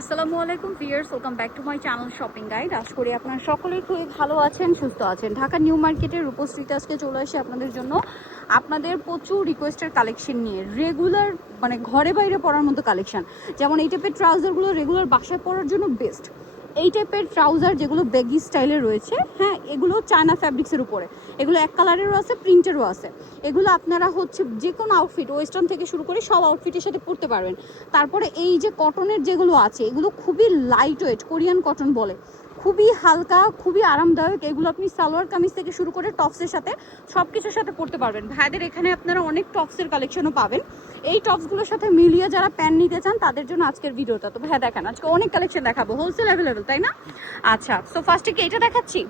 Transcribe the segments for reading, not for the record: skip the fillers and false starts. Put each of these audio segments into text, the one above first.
আসসালামু আলাইকুম viewers, welcome back to my channel shopping guide. আশা করি আপনারা সকলেই খুবই ভালো আছেন, সুস্থ আছেন। ঢাকা নিউ মার্কেটের রূপশ্রীতে আজকে চলে আসি আপনাদের জন্য আপনাদের প্রচুর রিকোয়েস্টের কালেকশন নিয়ে। রেগুলার মানে ঘরে বাইরে পরার মতো কালেকশন, যেমন এই টাইপের ট্রাউজারগুলো রেগুলার বাসায় পরার জন্য বেস্ট। এই টাইপের ট্রাউজার যেগুলো বেগি স্টাইলের রয়েছে, হ্যাঁ, এগুলো চায়না ফ্যাব্রিক্সের উপরে, এগুলো এক কালারেরও আছে, প্রিন্টেরও আছে। এগুলো আপনারা হচ্ছে যে কোনো আউটফিট, ওয়েস্টার্ন থেকে শুরু করে সব আউটফিটের সাথে পরতে পারবেন। তারপরে এই যে কটনের যেগুলো আছে, এগুলো খুবই লাইট ওয়েট, কোরিয়ান কটন বলে, খুবই হালকা, খুবই আরামদায়ক। এগুলো আপনি সালোয়ার কামিজ থেকে শুরু করে টপসের সাথে সব কিছুর সাথে পরতে পারবেন। ভাইদের এখানে আপনারা অনেক টপসের কালেকশনও পাবেন। এই টপসগুলোর সাথে মিলিয়ে যারা প্যান্ট নিতে চান তাদের জন্য আজকের ভিডিওটা। তো ভাই দেখেন, আজকে অনেক কালেকশন দেখাবো, হোলসেল অ্যাভেলেবেল, তাই না? আচ্ছা, সো ফার্স্টে কি এটা দেখাচ্ছি?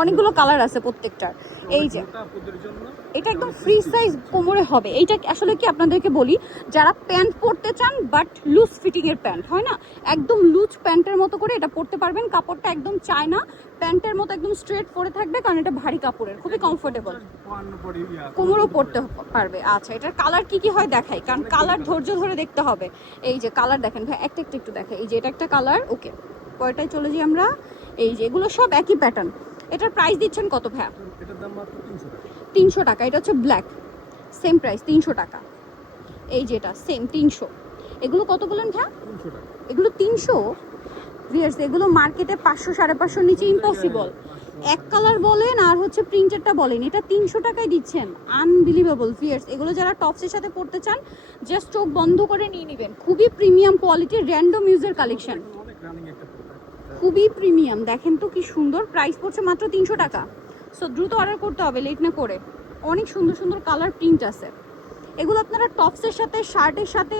অনেকগুলো কালার আছে প্রত্যেকটার। এই যে এটা একদম ফ্রি সাইজ কোমরে হবে। এইটা আসলে কি আপনাদেরকে বলি, যারা প্যান্ট পরতে চান বাট লুজ ফিটিং এর প্যান্ট হয় না, একদম লুজ প্যান্টের মতো করে এটা পরতে পারবেন। কাপড়টা একদম চায়না প্যান্টের মতো একদম স্ট্রেট পরে থাকবে, কারণ এটা ভারী কাপড়ের, খুবই কমফোর্টেবল, কোমরও পরতে পারবে। আচ্ছা, এটার কালার কি কি হয় দেখাই, কারণ কালার ধৈর্য ধরে দেখতে হবে। এই যে কালার দেখেন ভাই, একটা একটু দেখাই। এই যে এটা একটা কালার, ওকে, পরেরটায় চলে যাই আমরা। এই যে এগুলো সব একই প্যাটার্ন। এটার প্রাইস দিচ্ছেন কত ভাইয়া? এটার দাম মাত্র 300 টাকা। 300 টাকা। এটা হচ্ছে ব্ল্যাক, সেম প্রাইস 300 টাকা। এই যেটা সেম 300। এগুলো কত বলেন ভাইয়া? 300 টাকা। এগুলো 300। ভিউয়ার্স, এগুলো মার্কেটে 500 550 নিচে ইম্পসিবল। এক কালার বলেন আর হচ্ছে প্রিন্টেডটা বলেন, এটা 300 টাকায় দিচ্ছেন, আনবিলিভেবল। ভিউয়ার্স, এগুলো যারা টপসের সাথে পড়তে চান জাস্ট চোখ বন্ধ করে নিয়ে নেবেন। খুবই প্রিমিয়াম কোয়ালিটির র্যান্ডম ইউজের কালেকশন, অনেক রানিং একটা প্রোডাক্ট, খুবই প্রিমিয়াম। দেখেন তো কি সুন্দর, প্রাইস পড়ছে মাত্র 300 টাকা। সো দ্রুত অর্ডার করতে হবে, লেট না করে। অনেক সুন্দর সুন্দর কালার প্রিন্ট আছে। এগুলো আপনারা টপসের সাথে, শার্টের সাথে,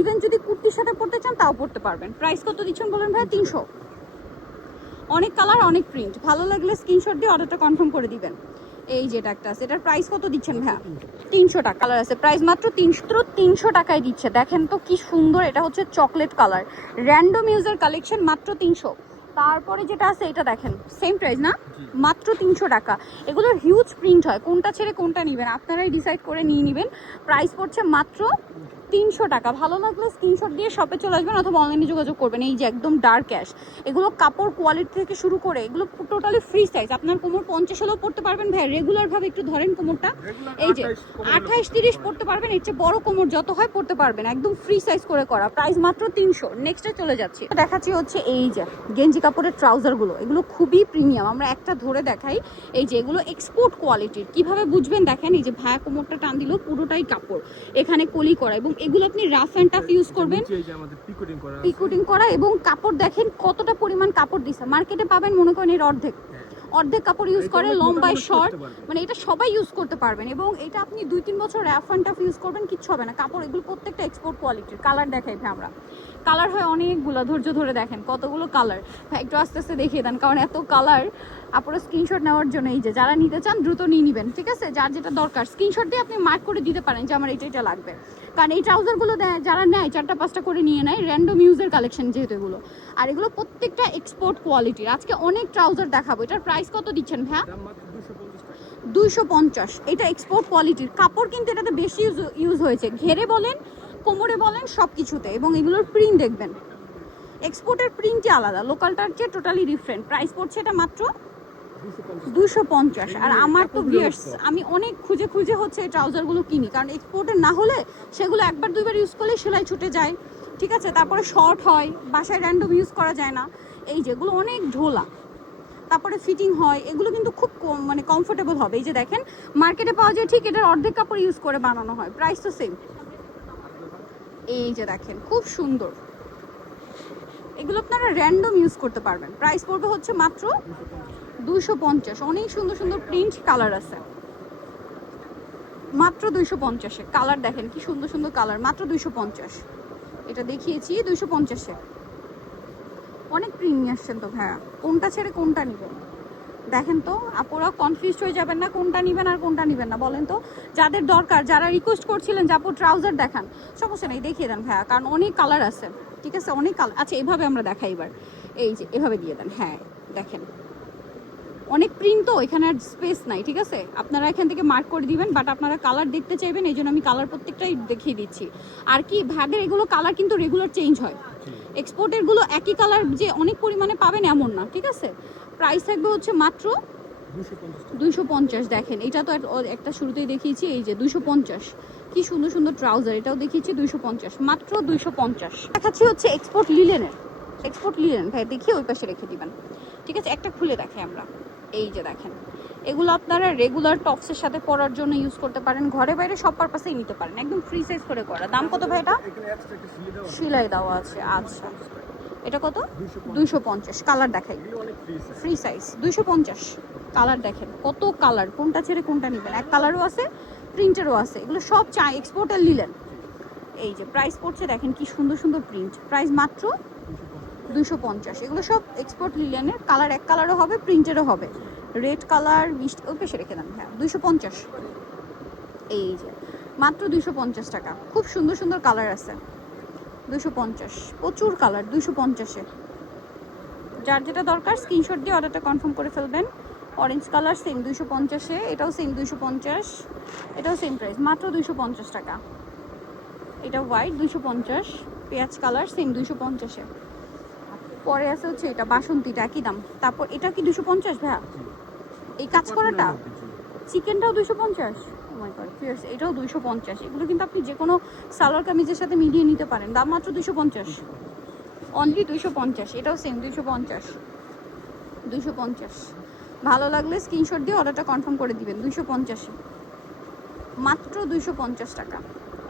ইভেন যদি কুর্তির সাথে পরতে চান তাও পরতে পারবেন। প্রাইস কত দিচ্ছেন বলেন ভাই? 300। অনেক কালার, অনেক প্রিন্ট, ভালো লাগলে স্ক্রিনশট দিয়ে অর্ডারটা কনফার্ম করে দিবেন। এই যেটা একটা আছে, এটার প্রাইস কত দিচ্ছেন ভাইয়া? 300 টাকা। কালার আছে, প্রাইস মাত্র 300 টাকায় দিচ্ছে। দেখেন তো কি সুন্দর, এটা হচ্ছে chocolate colour, random user collection, মাত্র 300। তারপরে যেটা আছে এটা দেখেন, সেম প্রাইস না, মাত্র 300 টাকা। এগুলোর হিউজ প্রিন্ট হয়, কোনটা ছেড়ে কোনটা নেবেন আপনারাই ডিসাইড করে নিয়ে নেবেন। প্রাইস পড়ছে মাত্র 300 টাকা। ভালো লাগলে স্ক্রিনশট দিয়ে শপে চলে আসবেন অথবা অনলাইনে যোগাযোগ করবেন। এই যে একদম ডার্ক ক্যাশ, এগুলো কাপড় কোয়ালিটি থেকে শুরু করে এগুলো টোটালি ফ্রি সাইজ। আপনার কোমর 50 হলেও পড়তে পারবেন ভাই, রেগুলারভাবে একটু ধরেন কোমরটা, এই যে 28-30 পড়তে পারবেন, এর চেয়ে বড় কোমর যত হয় পড়তে পারবেন, একদম ফ্রি সাইজ করে করা। প্রাইস মাত্র 300। নেক্সটে চলে যাচ্ছি, দেখাচ্ছি হচ্ছে এই যে গেঞ্জি কাপড়ের ট্রাউজারগুলো। এগুলো খুবই প্রিমিয়াম, আমরা একটা ধরে দেখাই। এই যে এগুলো এক্সপোর্ট কোয়ালিটির, কিভাবে বুঝবেন দেখেন। এই যে ভায়া কোমরটা টান দিল, পুরোটাই কাপড়, এখানে কলি করা, এবং এগুলো আপনি রাফ অ্যান্ড টাফ ইউজ করবেন। পিকোটিং করা, এবং কাপড় দেখেন কতটা পরিমাণ কাপড় দিছে। মার্কেটে পাবেন মনে করেন এর অর্ধেক কাপড় ইউজ করে, লম্বায় শর্ট, মানে এটা সবাই ইউজ করতে পারবেন। এবং এটা আপনি 2-3 বছর রাফ অ্যান্ড টাফ ইউজ করবেন, কিচ্ছু হবে না। কাপড় এগুলো প্রত্যেকটা এক্সপোর্ট কোয়ালিটির। কালার দেখাই ভাই আমরা, কালার হয় অনেকগুলো, ধৈর্য ধরে দেখেন কতগুলো কালার। ভাই একটু আস্তে আস্তে দেখিয়ে দেন, কারণ এত কালার। আপনারা স্ক্রিনশট নেওয়ার জন্য এই যে যারা নিতে চান দ্রুত নিয়ে নেবেন, ঠিক আছে? যার যেটা দরকার স্ক্রিনশট দিয়ে আপনি মার্ক করে দিতে পারেন যে আমার এটা লাগবে। কারণ এই ট্রাউজারগুলো যারা নেয় 4টা-5টা করে নিয়ে নেয়, র্যান্ডম ইউজের কালেকশন যেহেতু এগুলো। আর এগুলো প্রত্যেকটা এক্সপোর্ট কোয়ালিটির। আজকে অনেক ট্রাউজার দেখাবো। এটার প্রাইস কত দিচ্ছেন ভাইয়া? 250। এটা এক্সপোর্ট কোয়ালিটির কাপড়, কিন্তু এটাতে বেশি ইউজ হয়েছে, ঘেরে বলেন, কোমরে বলেন, সব কিছুতে। এবং এগুলোর প্রিন্ট দেখবেন, এক্সপোর্টের প্রিন্টই আলাদা, লোকালটার চেয়ে টোটালি ডিফারেন্ট। প্রাইস পড়ছে এটা মাত্র 250। আর আমার তো ভিউয়ার্স, আমি অনেক খুঁজে খুঁজে হচ্ছে এই ট্রাউজারগুলো কিনি, কারণ এক্সপোর্টের না হলে সেগুলো একবার দুইবার ইউজ করলে সেলাই ছুটে যায়, ঠিক আছে? তারপরে শর্ট হয়, বাসায় র্যান্ডম ইউজ করা যায় না। এই যেগুলো অনেক ঢোলা, তারপরে ফিটিং হয়, এগুলো কিন্তু খুব মানে কমফোর্টেবল হবে। এই যে দেখেন, মার্কেটে পাওয়া যায় ঠিক এটার অর্ধেক কাপড় ইউজ করে বানানো হয়, প্রাইস তো সেম। এই যে দেখেন খুব সুন্দর, এগুলো আপনারা র্যান্ডম ইউজ করতে পারবেন। প্রাইস পড়বে হচ্ছে মাত্র 250। অনেক সুন্দর সুন্দর প্রিন্ট কালার আছে, মাত্র 250-এ। কালার দেখেন কি সুন্দর সুন্দর কালার, মাত্র 250। এটা দেখিয়েছি 250-এ। অনেক প্রিন্ট নিয়ে আসছেন তো ভাইয়া, কোনটা ছেড়ে কোনটা নেবেন দেখেন তো। আপনারা কনফিউজড হয়ে যাবেন না কোনটা নেবেন আর কোনটা নেবেন না, বলেন তো। যাদের দরকার, যারা রিকোয়েস্ট করছিলেন যে আপু ট্রাউজার দেখান, সমস্যা নেই, দেখিয়ে দেন ভাইয়া, কারণ অনেক কালার আছে, ঠিক আছে? অনেক কালার। আচ্ছা, এভাবে আমরা দেখাই এবার। এই যে এভাবে দিয়ে দেন, হ্যাঁ দেখেন অনেক প্রিন্ট তো এখানে আর স্পেস নাই, ঠিক আছে? আপনারা এখান থেকে মার্ক করে দিবেন, বাট আপনারা কালার দেখতে চাইবেন, এই জন্য আমি কালার প্রত্যেকটাই দেখিয়ে দিচ্ছি। আর কি ভাগের এগুলো কালার কিন্তু রেগুলার চেঞ্জ হয়, এক্সপোর্টের গুলো একই কালার যে অনেক পরিমাণে পাবেন এমন না, ঠিক আছে? প্রাইস থাকবে হচ্ছে মাত্র 250। দেখেন এটা তো একটা শুরুতেই দেখিয়েছি, এই যে 250। কি সুন্দর সুন্দর ট্রাউজার, এটাও দেখিয়েছি 250, মাত্র 250। দেখাচ্ছি হচ্ছে এক্সপোর্ট লিলেনের, এক্সপোর্ট লিলেন ভাই দেখিয়ে ওই পাশে রেখে দিবেন, ঠিক আছে? একটা খুলে দেখাই আমরা, এই যে দেখেন এগুলো আপনারা রেগুলার টপসের সাথে পরার জন্য ইউজ করতে পারেন, ঘরে বাইরে সব পারপাসেই নিতে পারেন, একদম ফ্রি সাইজ করে করা। দাম কত ভাই এটা? এখানে এক্সট্রা একটা সেলাই দেওয়া আছে, আচ্ছা। এটা কত? 250। কালার দেখাই, এগুলো অনেক ফ্রি ফ্রি সাইজ 250। কালার দেখেন কত কালার, কোনটা ছেড়ে কোনটা নেবেন, এক কালারও আছে প্রিন্টেরও আছে, এগুলো সব চাই এক্সপোর্টের লিলেন। এই যে প্রাইস পড়ছে দেখেন কি সুন্দর সুন্দর প্রিন্ট, প্রাইস মাত্র 250। এগুলো সব এক্সপোর্ট লিলেনের, কালার এক কালারও হবে প্রিন্টেরও হবে, রেড কালার মিষ্টি, ওই পেশে রেখে দেন। হ্যাঁ 250, এই যে মাত্র 250 টাকা। খুব সুন্দর সুন্দর কালার আছে, 250, প্রচুর কালার 250-এ। যার যেটা দরকার স্ক্রিনশট দিয়ে অর্ডারটা কনফার্ম করে ফেলবেন। অরেঞ্জ কালার সেম 250-এ, এটাও সেম 250, এটাও সেম প্রাইস মাত্র 250 টাকা। এটা হোয়াইট 250, পেঁয়াজ কালার সেম 250-এ। পরে আছে হচ্ছে এটা বাসন্তীটা একই দাম। তারপর এটা কি 250 ভাইয়া? এই কাজ করাটা চিকেনটাও 250। ও মাই গড ফিয়ার্স, এটাও 250। এগুলো কিন্তু আপনি যে কোনো সালোয়ার কামিজের সাথে মিলিয়ে নিতে পারেন, দাম মাত্র 250, অনলি 250। এটাও সেম 250, 250। ভালো লাগলে স্ক্রিনশট দিয়ে অর্ডারটা কনফার্ম করে দিবেন। 250-এ মাত্র 250 টাকা।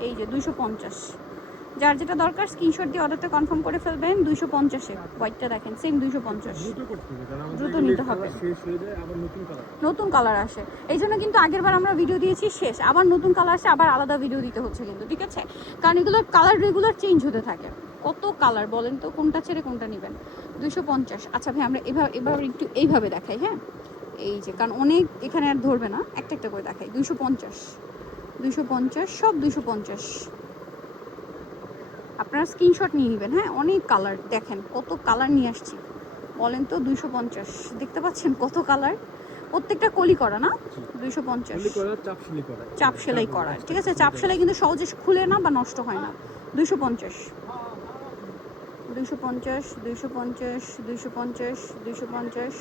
এই যে 250, যার যেটা দরকার স্ক্রিনশট দিয়ে অর্ডারটা কনফার্ম করে ফেলবেন। 250-এ হোয়াইটটা দেখেন সেম 250, দ্রুত নিতে হবে, শেষ হয়ে যায় আবার নতুন কালার আসে। এই জন্য কিন্তু আগের বার আমরা ভিডিও দিয়েছি শেষ, আবার নতুন কালার আসে, আবার আলাদা ভিডিও দিতে হচ্ছে কিন্তু, ঠিক আছে? কারণ এগুলোর কালার রেগুলার চেঞ্জ হতে থাকে। কত কালার বলেন তো, কোনটা ছেড়ে কোনটা নেবেন? 250। আচ্ছা ভাই আমরা এবার একটু এইভাবে দেখাই, হ্যাঁ এই যে, কারণ অনেক এখানে আর ধরবে না, একটা একটা করে দেখাই। 250, 250, সব 250। আপনারা স্ক্রিনশট নিয়ে নেবেন, হ্যাঁ অনেক কালার দেখেন, কত কালার নিয়ে আসছি বলেন তো। 250 দেখতে পাচ্ছেন কত কালার, প্রত্যেকটা কলি করা না? 250 চাপ সেলাই করা, ঠিক আছে? চাপ সেলাই কিন্তু সহজে খুলে না বা নষ্ট হয় না। 250, 250, 250, 250, 250,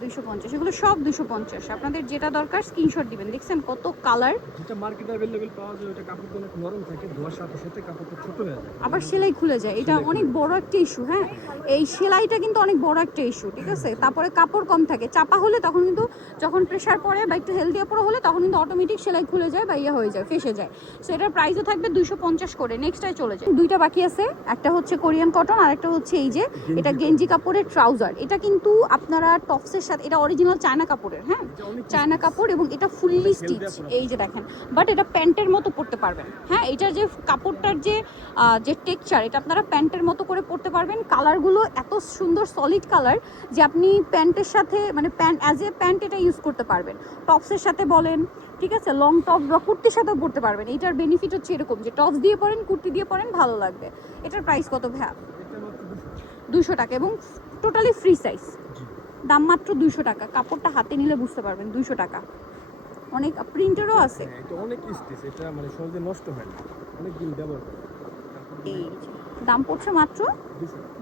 250, এগুলো সব 250। আপনাদের যেটা দরকার স্ক্রিনশট দিবেন। দেখছেন কত কালার, যেটা মার্কেটে अवेलेबल পাওয়া যায় ওটা কাপড়টা অনেক নরম থাকে, ধোয়ার সাথে সাথে কাপড়টা ছোট হয়ে যায়, আবার সেলাই খুলে যায়, এটা অনেক বড় একটা ইস্যু। হ্যাঁ এই সেলাইটা কিন্তু অনেক বড় একটা ইস্যু, ঠিক আছে? তারপরে কাপড় কম থাকে, চাপা হলে তখন কিন্তু যখন প্রেশার পড়ে বা একটু হেলদি অপর হলে তখন কিন্তু অটোমেটিক সেলাই খুলে যায় বা ইয়ে হয়ে যায়, ফেসে যায়। সো এটার প্রাইসও থাকবে 250 করে। নেক্সটটাই চলে যায়, দুইটা বাকি আছে, একটা হচ্ছে কোরিয়ান কটন আর একটা হচ্ছে এই যে এটা গেঞ্জি কাপড়ের ট্রাউজার। এটা কিন্তু আপনারা টপসের সাথে, এটা অরিজিনাল চায়না কাপড়ের, হ্যাঁ চায়না কাপড়, এবং এটা ফুললি স্টিচ, এই যে দেখেন। বাট এটা প্যান্টের মতো পরতে পারবেন, হ্যাঁ এটার যে কাপড়টার যে টেক্সচার, এটা আপনারা প্যান্টের মতো করে পরতে পারবেন। কালারগুলো এত সুন্দর সলিড কালার যে আপনি প্যান্টের সাথে মানে প্যান্ট অ্যাজ এ প্যান্ট এটা ইউজ করতে পারবেন, টপসের সাথে বলেন, ঠিক আছে? লং টপ বা কুর্তির সাথেও পরতে পারবেন। এটার বেনিফিট হচ্ছে এরকম যে টপস দিয়ে পরেন, কুর্তি দিয়ে পরেন, ভালো লাগবে। এটার প্রাইস কত ভাইয়া? 200 টাকা, এবং টোটালি ফ্রি সাইজ, দাম মাত্র 200 টাকা। কাপড়টা হাতে নিলে বুঝতে পারবেন 200 টাকা। অনেক প্রিন্টেরও আছে, এটা অনেক স্টিচ, এটা মানে সহজে নষ্ট হয় না, অনেক দিন ব্যবহার করা যায়। এই যে দাম পড়ছে মাত্র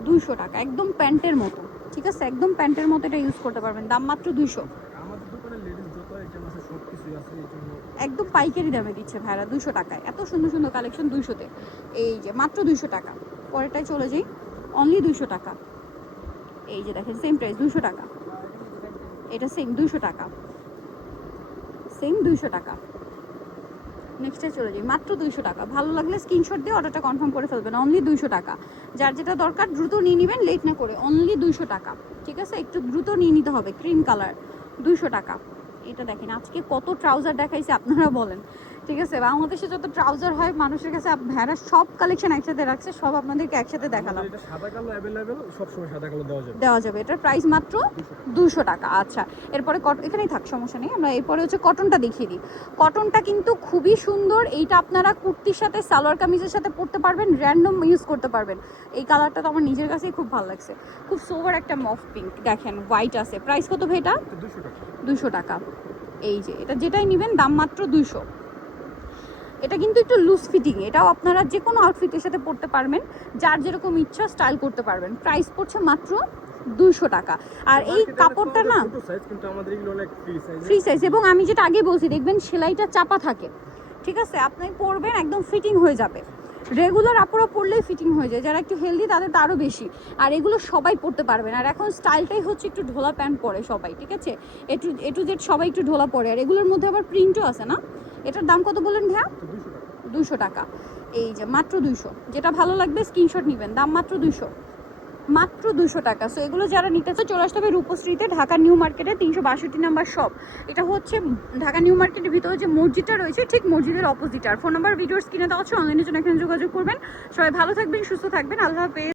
200 টাকা, একদম প্যান্টের মতো, ঠিক আছে? একদম প্যান্টের মতো এটা ইউজ করতে পারবেন, দাম মাত্র 200। আমাদের দোকানে লেডিস যত আইটেম আছে সব কিছুই আছে, এই জন্য একদম পাইকারি দামে দিচ্ছে ভাইরা 200 টাকায়, এত সুন্দর সুন্দর কালেকশন 200-তে। এই যে মাত্র 200 টাকা। পরেরটাই চলে যাই, অনলি 200 টাকা। এই যে দেখেন সেম প্রাইস 200 টাকা, এটা সেম 200 টাকা, সেম 200 টাকা। নেক্সটে চলে যাই, মাত্র 200 টাকা। ভালো লাগলে স্ক্রিনশট দিয়ে অর্ডারটা কনফার্ম করে ফেলবেন, অনলি 200 টাকা। যার যেটা দরকার দ্রুত নিয়ে নেবেন, লেট না করে, অনলি 200 টাকা, ঠিক আছে? একটু দ্রুত নিয়ে নিতে হবে। ক্রিম কালার 200 টাকা। এটা দেখেন আজকে কত ট্রাউজার দেখাইছে আপনারা বলেন, ঠিক আছে, বাংলাদেশে যত ট্রাউজার হয় মানুষের কাছে ভেড়া সব কালেকশন একসাথে রাখছে, সব আপনাদেরকে একসাথে দেখালাম। এটা সাদা কালো অ্যাভেলেবেল, সবসময় সাদা কালো দেওয়া যাবে। দেওয়া যাবে, এটার প্রাইস মাত্র 200 টাকা। আচ্ছা, এরপরে এখানেই থাক, সমস্যা নেই। আমরা এরপরে হচ্ছে কটনটা দেখিয়ে দিই। কটনটা কিন্তু খুবই সুন্দর, এইটা আপনারা কুর্তির সাথে সালোয়ার কামিজের সাথে পরতে পারবেন, র্যান্ডম ইউজ করতে পারবেন। এই কালারটা তো আমার নিজের কাছেই খুব ভালো লাগছে, খুব সোভার একটা মফ পিঙ্ক, দেখেন হোয়াইট আছে। প্রাইস কত ভাই এটা? 200 টাকা। 200 টাকা। এই যে এটা যেটাই নেবেন দাম মাত্র 200। এটা কিন্তু একটু লুজ ফিটিং, এটাও আপনারা যে কোনো আউটফিটের সাথে পরতে পারবেন, যার যেরকম ইচ্ছা স্টাইল করতে পারবেন। প্রাইস পড়ছে মাত্র 200 টাকা। আর এই কাপড়টা না ছোট সাইজ, কিন্তু আমাদের এগুলো অনেক ফ্রি সাইজ। ফ্রি সাইজ, এবং আমি যেটা আগে বলছি দেখবেন সেলাইটা চাপা থাকে, ঠিক আছে? আপনি পরবেন একদম ফিটিং হয়ে যাবে। রেগুলার আপুরা পরলেই ফিটিং হয়ে যায়, যারা একটু হেলদি তাদের তো আরও বেশি। আর এগুলো সবাই পরতে পারবেন। আর এখন স্টাইলটাই হচ্ছে একটু ঢোলা প্যান্ট পরে সবাই, ঠিক আছে? এ টু জেড সবাই একটু ঢোলা পরে। আর এগুলোর মধ্যে আবার প্রিন্টও আছে না। এটার দাম কত বললেন ভাইয়া? 200 টাকা। এই যে মাত্র 200, যেটা ভালো লাগবে স্ক্রিনশট নেবেন, দাম মাত্র 200, মাত্র 200 টাকা। সো এগুলো যারা নিতে চায় চলে আসতে হবে রূপশ্রীতে, ঢাকা নিউ মার্কেটে 362 নাম্বার শপ। এটা হচ্ছে ঢাকা নিউ মার্কেটের ভিতরে যে মসজিদটা রয়েছে ঠিক মসজিদের অপোজিট। আর ফোন নাম্বার ভিডিওর স্ক্রিনে দেওয়া আছে, অনলাইনের জন্য এখানে যোগাযোগ করবেন। সবাই ভালো থাকবেন, সুস্থ থাকবেন, আল্লাহ হাফেজ।